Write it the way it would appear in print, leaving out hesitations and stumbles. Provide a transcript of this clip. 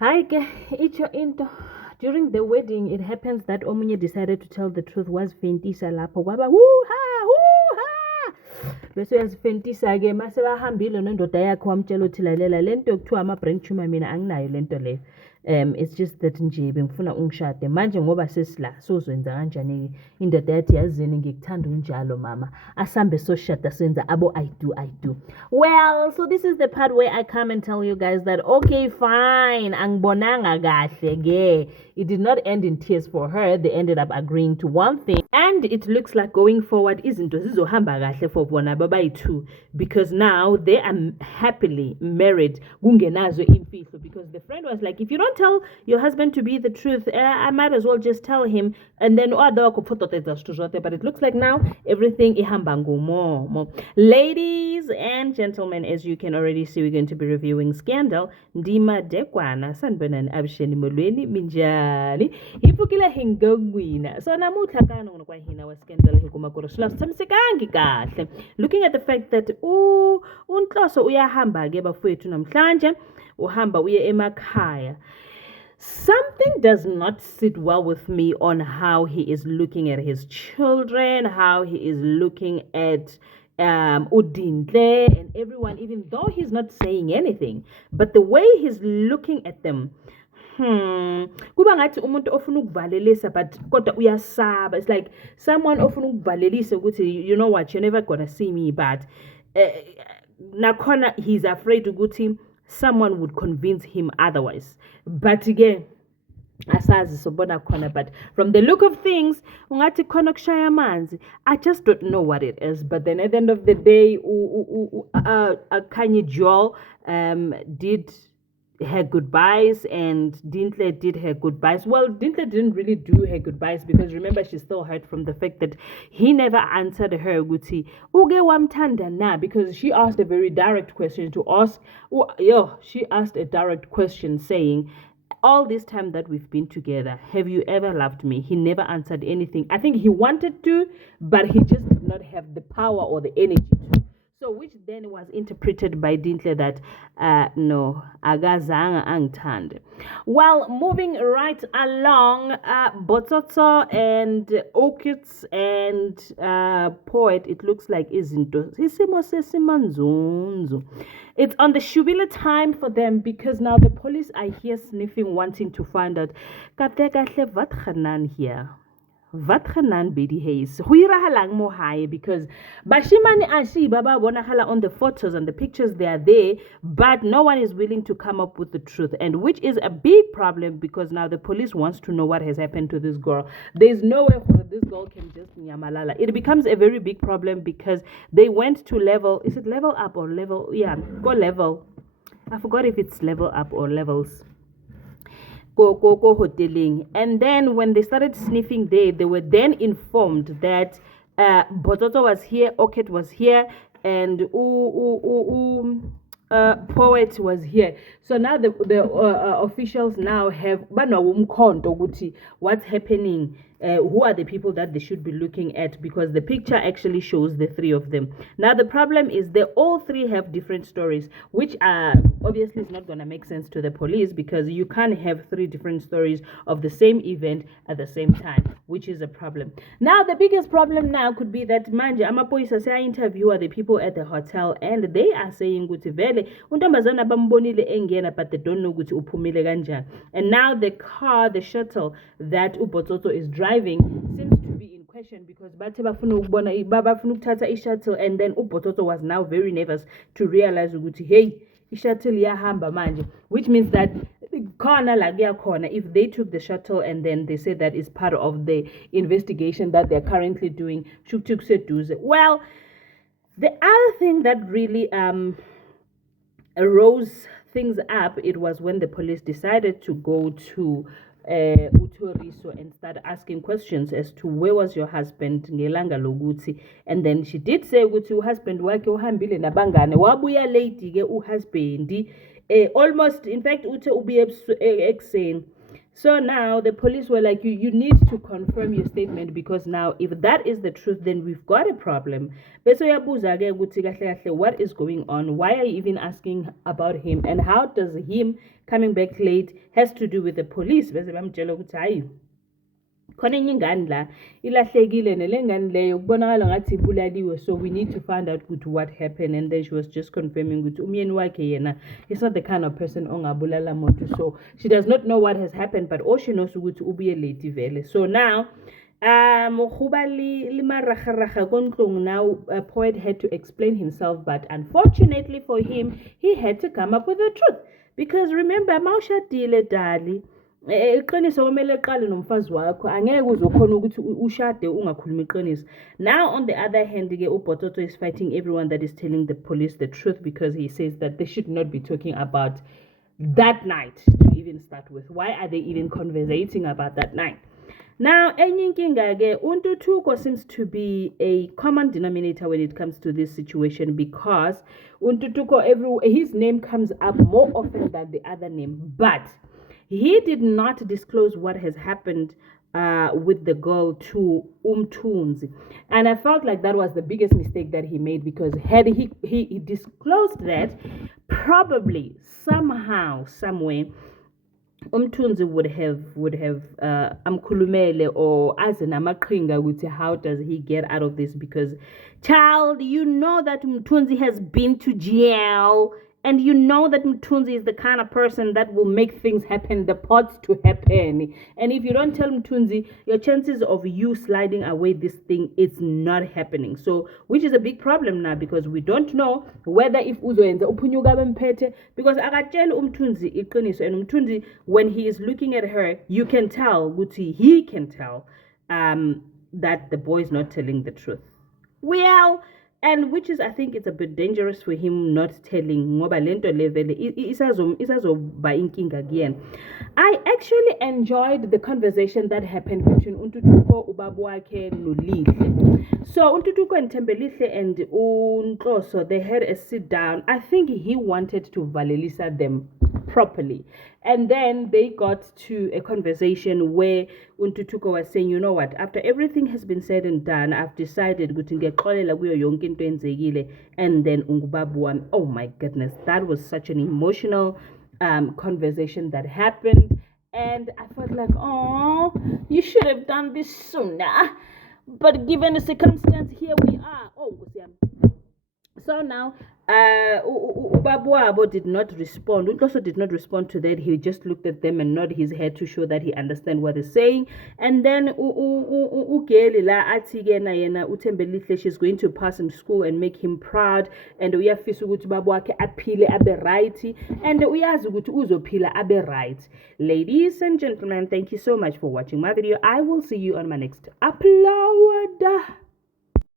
Hi, it's your into. During the wedding, it happens that Omunye decided to tell the truth. Was Fentisa lapho kwaba woo ha bese uyazifentisa ke mase bahambile nendoda yakhe wamtshela uthi lalela lento yokuthiwa ama-brain tumor mina anginayo lento leyo. It's just that nje bengifuna ungishade manje ngoba sesila sozwenza kanjani indoda yathi yazini ngikuthanda unjalo mama asambe soshada senza abo I do. Well, so this is the part where I come and tell you guys that okay fine angibonanga kahle ke. It did not end in tears for her. They ended up agreeing to one thing and it looks like going forward izinto zizohamba kahle for bona babayi-two because now they are happily married kungenazo imfihlo because the friend was like if you don't tell your husband to be the truth I might as well just tell him and then but it looks like now everything ihamba ngumomo. Ladies and gentlemen, as you can already see, we're going to be reviewing Scandal. Ndima Dekwana sanibonani abusheni molweni minjani hipukile hingogwina so namuhla kana kwa hina wa Scandal hikuma korosula sithamisekangi kahle looking at the fact that unhloso uyahamba ke bafowethu namhlanje uhamba uye emakhaya. Something does not sit well with me on how he is looking at his children, how he is looking at Udindle and everyone, even though he's not saying anything, but the way he's looking at them. Kuba ngathi umuntu ofuna ukuvalelisa but kodwa uyasaba. It's like someone ofuna ukuvalelisa ukuthi you know what, you're never gonna see me but nakhona he's afraid ukuthi someone would convince him otherwise. But again, asazi sobona khona but from the look of things ungathi khona kushaya amanzi. I just don't know what it is but then at the end of the day Kanye Joel did her goodbyes and Dintle did her goodbyes. Well, Dintle didn't really do her goodbyes because remember she still hurt from the fact that he never answered her Guti uge wamtanda na because she asked a very direct question to ask. She asked a direct question saying all this time that we've been together, have you ever loved me? He never answered anything. I think he wanted to, but he just did not have the power or the energy to. So, which then was interpreted by Dintle that no, agazanga angtand. Well, moving right along, Botsotso and Orchids and Poet, it looks like izinto. It's on the Shubila time for them because now the police are here sniffing, wanting to find out. Kate wat gaan here? Wat genan Betty Hayes? Huirahalang mo high because Bashimani Ashi Baba Bonahala on the photos and the pictures they are there, but no one is willing to come up with the truth, and which is a big problem because now the police wants to know what has happened to this girl. There's no way this girl can just nyamalala. It becomes a very big problem because they went to level. Is it level up or level? Yeah, go level. I forgot if it's level up or levels. Go hoteling. And then when they started sniffing there, they were then informed that Bototo was here, Orchid was here, and Poet was here. So now the officials now have what's happening. Who are the people that they should be looking at because the picture actually shows the three of them. Now the problem is they all three have different stories, which obviously is not going to make sense to the police because you can't have three different stories of the same event at the same time, which is a problem. Now the biggest problem now could be that manje amapolisa say interviewer the people at the hotel and they are saying ukuthi vele untombazana bambonile engena but they don't know ukuthi uphumile kanjani. And now the car, the shuttle that Ubototo is driving seems to be in question because bathe bafuna ukuthatha i-shuttle and then Ubototo was now very nervous to realize ukuthi hey i-shuttle iyahamba manje, which means that if they took the shuttle and then they said that is part of the investigation that they're currently doing. Well, the other thing that really rose things up, it was when the police decided to go to Utoriso and start asking questions as to where was your husband ngelanga lokuthi, and then she did say ukuthi husband wakhe uhambile nabangane wabuya late ke uhusband almost, in fact uthe ubuye ekuseni. So now the police were like, you need to confirm your statement, because now if that is the truth, then we've got a problem. Bese uyabuza-ke ukuthi kahle kahle, what is going on? Why are you even asking about him? And how does him coming back late has to do with the police? Bese bamtshela ukuthi hayi, khona enye ingane la ilahlekile, nele ngane leyo kubonakala ngathi ibulaliwe, so we need to find out ukuthi what happened. And then she was just confirming ukuthi umyeni wakhe yena, he's not the kind of person ongabulala muntu, so she does not know what has happened, but all she knows ukuthi ubuye late vele. So now Mohuba limaragaraga kontlong. Now Poet had to explain himself, but unfortunately for him, he had to come up with the truth, because remember, mawushadile dali, iqiniso kumele eqale nomfazi wakho, angeke uzokhona ukuthi ushade ungakhulumi iqiniso. Now on the other hand, uBototo is fighting everyone that is telling the police the truth, because he says that they should not be talking about that night to even start with. Why are they even conversating about that night? Now, enye inkinga-ke, uNtuthuko seems to be a common denominator when it comes to this situation, because uNtuthuko, his name comes up more often than the other name, but he did not disclose what has happened with the girl to Mthunzi. And I felt like that was the biggest mistake that he made, because had he disclosed that, probably somehow, somewhere, Mthunzi would have amkhulumele or azenamaqhinga ukuthi how does he get out of this, because child, you know that Mthunzi has been to jail, and you know that Mthunzi is the kind of person that will make things happen, the pots to happen. And if you don't tell Mthunzi, your chances of you sliding away this thing, it's not happening. So, which is a big problem now, because we don't know whether if uzoyenza uphunyuka bemphethe, because akatshela Mthunzi iqiniso, and Mthunzi, when he is looking at her, you can tell, he can tell that the boy is not telling the truth. Well, and which is, I think it's a bit dangerous for him not telling ngoba lento level isazoba inkinga again. I actually enjoyed the conversation that happened between uNtuthuko, ubaba wakhe noLihle. So uNtuthuko and Thembelihle and uNhloso, they had a sit down. I think he wanted to valelisa them properly. And then they got to a conversation where uNtuthuko was saying, you know what, after everything has been said and done, I've decided ukuthi ngiyexolela kuyo yonke into enzekile, and then ungubaba wami. Oh my goodness, that was such an emotional conversation that happened, and I felt like, oh, you should have done this sooner, but given the circumstance, here we are. Oh, so now Ubabwabo did not respond. Untloso did not respond to that. He just looked at them and nodded his head to show that he understands what he's saying. And then Ugeli la athi na yena uThembelihle, she's going to pass him school and make him proud. And uyafisa ukuthi ubaba wakhe aphile abe right. And uyazi ukuthi uzophila abe right. Ladies and gentlemen, thank you so much for watching my video. I will see you on my next upload.